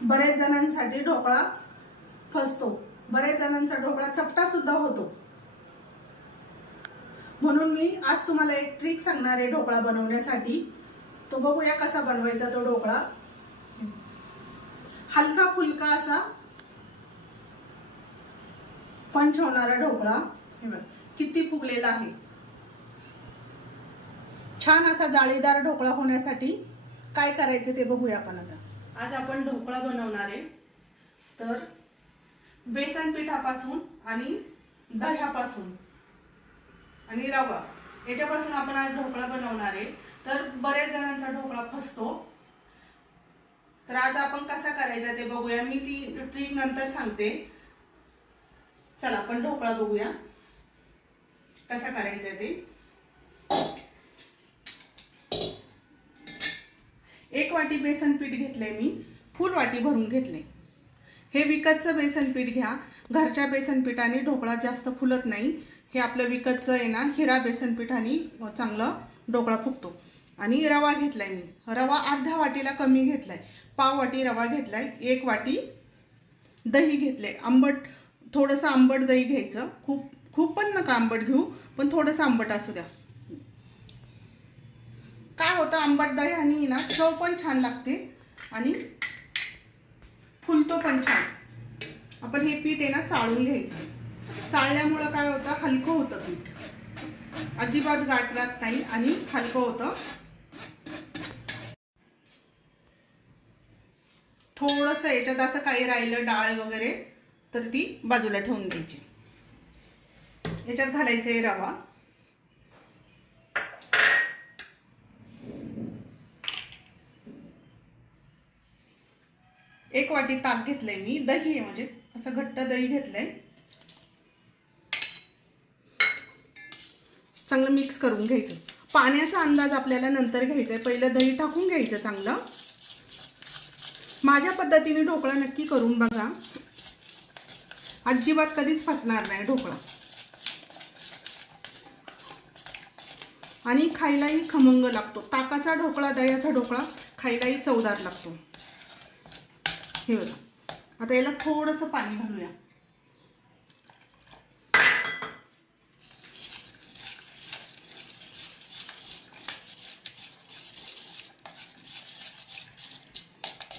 बऱ्याच जणांसाठी ढोकळा फसतो, बऱ्याच जणांचा ढोकळा चपटा सुद्धा होतो। म्हणून मी आज तुम्हाला एक ट्रिक सांगणार आहे ढोकळा बनवण्यासाठी। तो बघूया कसा बनवायचा तो ढोकळा। हलका फुलका असा पंच होणारा ढोकळा। हे बघ किती फुगलेला आहे। छान असा जाळीदार ढोकळा होण्यासाठी काय करायचं ते बघूया आपण आता। आज आपण ढोकळा बनवणार आहे, तर बेसन पिठापासून आणि दह्यापासून आणि रवा याच्यापासून आपण आज ढोकळा बनवणार आहे। तर बऱ्याच जणांचा ढोकळा फसतो, तर आज आपण कसा करायचा ते बघूया। मी ती ट्रिक नंतर सांगते। चला आपण ढोकळा बघूया कसा करायचा ते। एक वाटी बेसन पीठ घेतले मी, फुल वाटी भरून घेतले। हे विकतचं बेसन पीठ घ्या, घरच्या बेसन पीठाने ढोकळा जास्त फुलत नाही। हे आपलं विकतचं आहे ना, हिरा बेसन पीठाने चांगला ढोकळा फुगतो। आणि रवा घेतलाय मी, रवा अर्ध्या वाटीला कमी घेतलाय, पाव वाटी रवा घेतलाय। एक वाटी दही घेतले, आंबट थोडंसं आंबट दही घ्यायचं, खूप पण नका आंबट घेऊ, पण थोडंसं आंबट असू द्या। काय होतं आंबट दह्याने ना चव पण छान लागते आणि फुलतो पण छान। आपण हे पीठ आहे ना चाळून घ्यायचं, चाळल्यामुळं काय होतं हलकं होतं पीठ, अजिबात गाठ राहत नाही आणि हलकं होतं। थोडंसं याच्यात असं काही राहिलं डाळ वगैरे तर ती बाजूला ठेवून द्यायची। याच्यात घालायचे रवा, एक वाटी ताक घेतलंय मी, दही आहे म्हणजे असं घट्ट दही घेतलंय। चांगलं मिक्स करून घ्यायचं। पाण्याचा अंदाज आपल्याला नंतर घ्यायचा आहे, पहिलं दही टाकून घ्यायचं चांगलं। माझ्या पद्धतीने ढोकळा नक्की करून बघा, अजिबात कधीच फसणार नाही ढोकळा आणि खायलाही खमंग लागतो। ताकाचा ढोकळा, दह्याचा ढोकळा खायलाही चवदार लागतो। हे बघा, आता याला थोडंसं पाणी घालूया।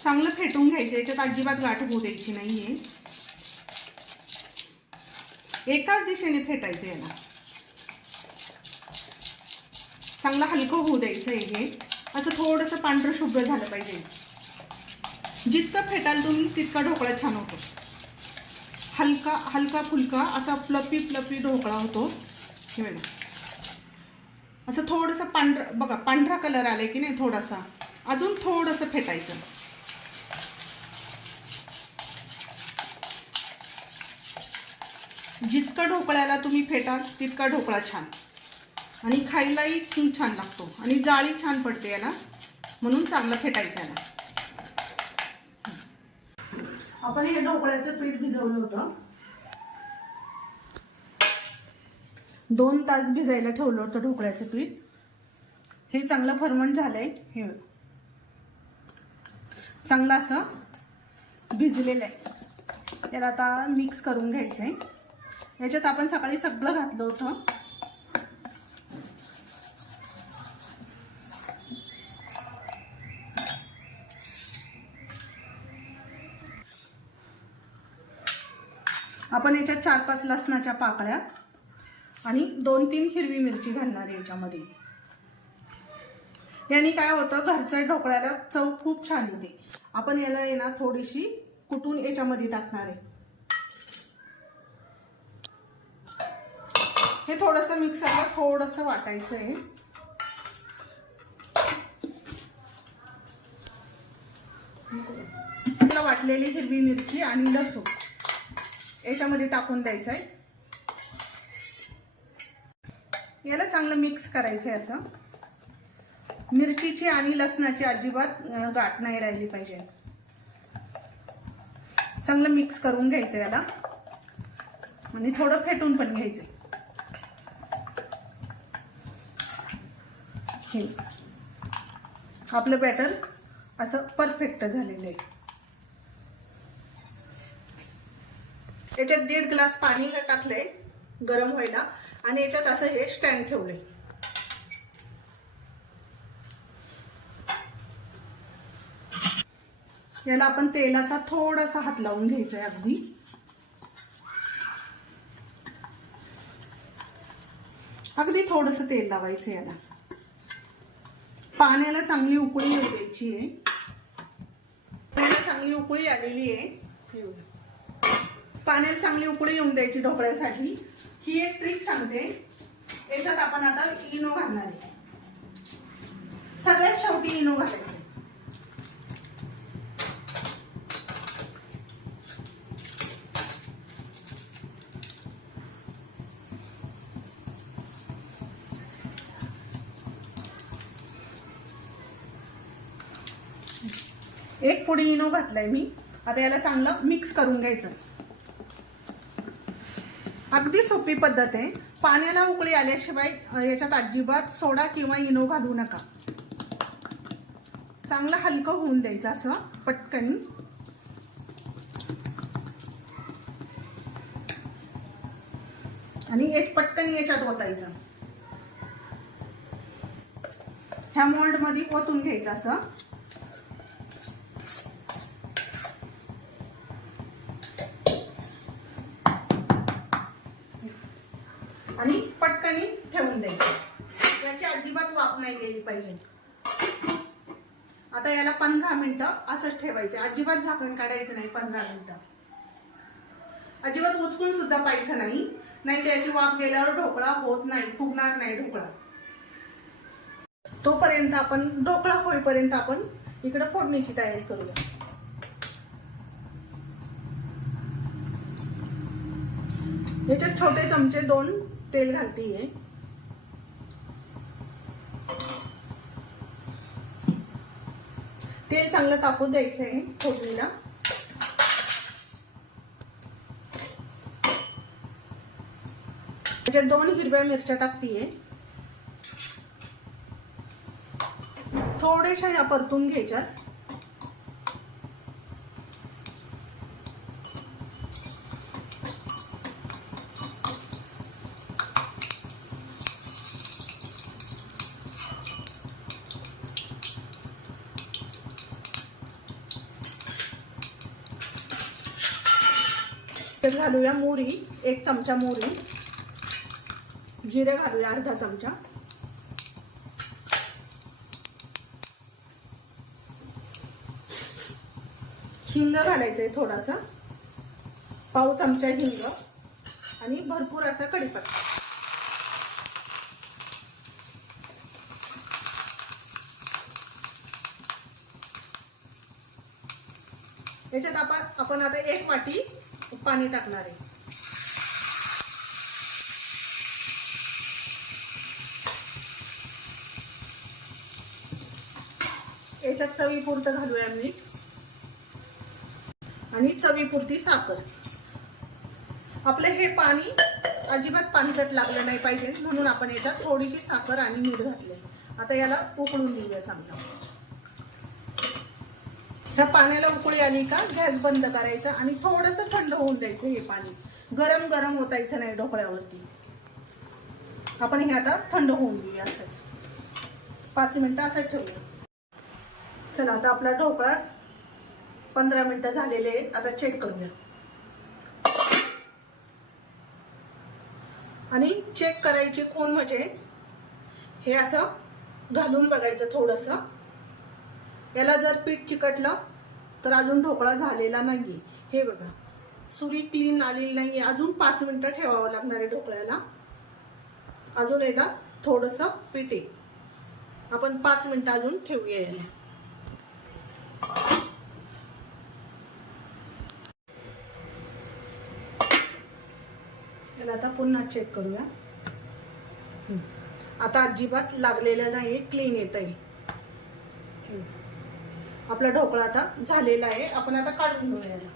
चांगलं फेटून घ्यायचं, याच्यात अजिबात गाठ होऊ द्यायची नाहीये, एकाच दिशेने फेटायचं याला। चांगलं हलकं होऊ द्यायचं हे, असं थोडंसं पांढरं शुभ्र झालं पाहिजे। जितकं फेटाल तुम्ही तितका ढोकळा छान होतो। हलका फुलका असा फ्लफी ढोकळा होतो। हे बघा, असं थोडंसं पांढरं बघा, पांढरा कलर आलाय की नाही, थोडासा अजून थोडंसं फेटायचं। जितकं ढोकळ्याला तुम्ही फेटाल तितका ढोकळा छान आणि खायलाही छान लागतो आणि जाळी छान पडते याला, म्हणून चांगलं फेटायचं याला। आपण हे ढोकळ्याचं पीठ भिजवलं होतं, 2 तास भिजायला ठेवलं होतं ढोकळ्याचं पीठ। हे चांगलं फर्मंट झालंय, हे चांगलं असं भिजलेलं आहे। याला आता मिक्स करून घ्यायचंय। याच्यात आपण सकाळी सगळं घातलं होतं, आपण याच्यात 4-5 लसणाच्या पाकळ्या आणि 2-3 हिरवी मिरची घालणार आहे याच्यामध्ये। याने काय होतं, घरच्या ढोकळ्याला चव खूप छान येते। आपण याला आहे ना थोडीशी कुटून याच्यामध्ये टाकणार आहे। हे थोडंसं मिक्सरला थोडंसं वाटायचं आहे। वाटलेली हिरवी मिरची आणि लसूण याच्यामध्ये टाकून द्यायचं आहे। याला चांगलं मिक्स करायचं आहे। असं मिरचीची आणि लसणाची अजिबात गाठ नाही राहिली पाहिजे। चांगलं मिक्स करून घ्यायचं याला आणि थोडं फेटून पण घ्यायचं। हे आपलं बॅटर असं परफेक्ट झालेलं आहे। याच्यात 1.5 ग्लास पाणी टाकलंय गरम व्हायला आणि याच्यात असं हे स्टँड ठेवलंय. याला आपण तेलाचा थोडासा हात लावून घ्यायचा आहे. अगदी थोडंसं तेल लावायचं याला. पाण्याला चांगली उकळी येऊ द्यायची आहे. पाण्याला चांगली उकळी आलेली आहे. पाण्याला चांगली उकळी येऊन द्यायची ढोकळ्यासाठी. ही एक ट्रिक सांगते. याच्यात आपण आता इनो घालणार आहे. सगळ्यात शेवटी इनो घालायचं. एक पुडी इनो घातलाय मी. आता याला चांगलं मिक्स करून घ्यायचं. अगदी सोपी पद्धत आहे. पाण्याला उकळी आल्याशिवाय याच्यात अजिबात सोडा किंवा इनो घालू नका. चांगलं हलकं होऊन द्यायचं असं पटकन. आणि एक पटकन याच्यात ओतायचं. ह्या मोल्ड मध्ये ओतून घ्यायचं असं. आणि पटकनी ठेवून द्यायचं. याची अजिबात वाफ नाही गेली पाहिजे. आता याला 15 मिनिटं असंच ठेवायचं. अजिबात झाकण काढायचं नाही. 15 मिनिटं अजिबात उचकून सुद्धा पाहायचं नाही. नाही त्याची वाफ गेल्यावर ढोकळा होत नाही, फुगणार नाही ढोकळा. तोपर्यंत आपण ढोकळा होईपर्यंत आपण इकडे फोडणीची तयारी करूया. याच्यात छोटे चमचे 2 तेल घालतीये. तेल चांगलं तापू द्यायचंय फोडणीला. याच्यात 2 हिरव्या मिरच्या टाकतीये. थोड्याशा ह्या परतून घ्यायच्यात. घालूया मोहरी, 1 चमचा मोहरी. जिरे घालूया अर्धा चमचा. हिंग घालायचंय थोडासा, पाव चमचा हिंग. आणि भरपूर असा कढीपत्ता. याच्यात आपण आता 1 वाटी पाणी टाकणार आहे. याच्यात चवीपुरतं घालूया मीठ आणि चवीपुरती साखर. आपलं हे पाणी अजिबात पाणचट लागलं नाही पाहिजे म्हणून आपण याच्यात थोडीशी साखर आणि मीठ घातले. आता याला उकळून देऊया चांगलं. ह्या पाण्याला उकळी आली का गॅस बंद करायचा आणि थोडंसं थंड होऊन द्यायचं. हे पाणी गरम गरम ओतायचं नाही ढोकळ्यावरती. आपण हे आता थंड होऊन देऊया. असंच 5 मिनिटं असं ठेवूया. चला आता आपला ढोकळा 15 मिनिटं झालेले आहेत. आता चेक करूया. आणि चेक करायची खूण म्हणजे हे असं घालून बघायचं थोडंसं. याला जर पीठ चिकटलं तर अजून ढोकळा झालेला नाहीये. हे बघा सुरी क्लीन आलेली नाहीये. अजून 5 मिनिटं ठेवावं लागणार आहे ढोकळ्याला. अजून याला थोडंसं पीठ आहे. आपण 5 मिनिटं अजून ठेवूया याला. याला आता पुन्हा चेक करूया. आता अजिबात लागलेलं नाही, क्लीन येत आहे. आपला ढोकळा आता झालेला आहे. आपण आता काढून घेऊया याला.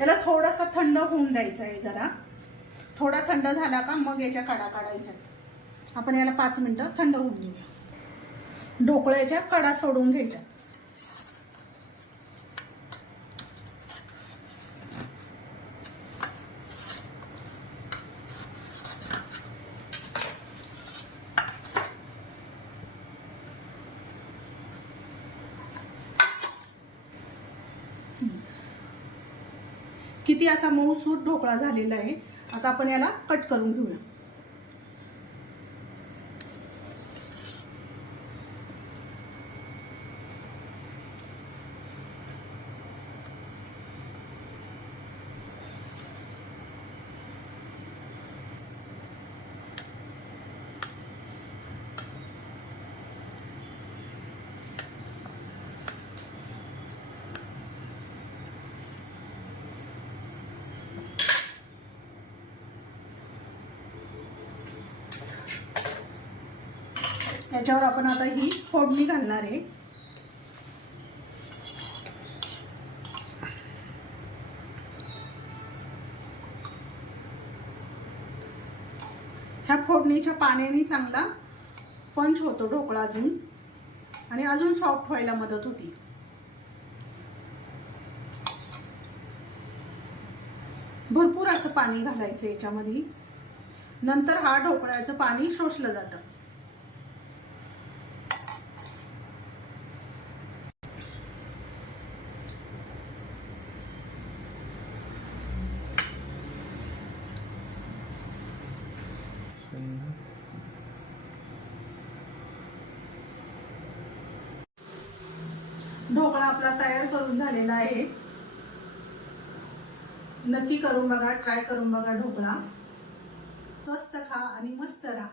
याला थोडासा थंड होऊन द्यायचा आहे. जरा थोडा थंड झाला का मग याच्या कडा काढायच्या. आपण याला 5 मिनिटं थंड होऊन देऊया. ढोकळ्याच्या कडा सोडून घ्यायच्या. किती असा मऊसूत ढोकळा झालेला आहे. आता आपण याला कट करून घेऊया. याच्यावर आपण आता ही फोडणी घालणार आहे. ह्या फोडणीच्या पाण्याने चांगला पंच होतो ढोकळा आणि अजून सॉफ्ट व्हायला मदत होती. भरपूर असं पाणी घालायचं याच्यामध्ये. नंतर हा ढोकळ्याचं पाणी शोषलं जातं. ढोकळा आपला तयार करून झालेला आहे. नक्की करून बघा, ट्राय करून बघा ढोकळा. स्वस्त खा आणि मस्त राहा.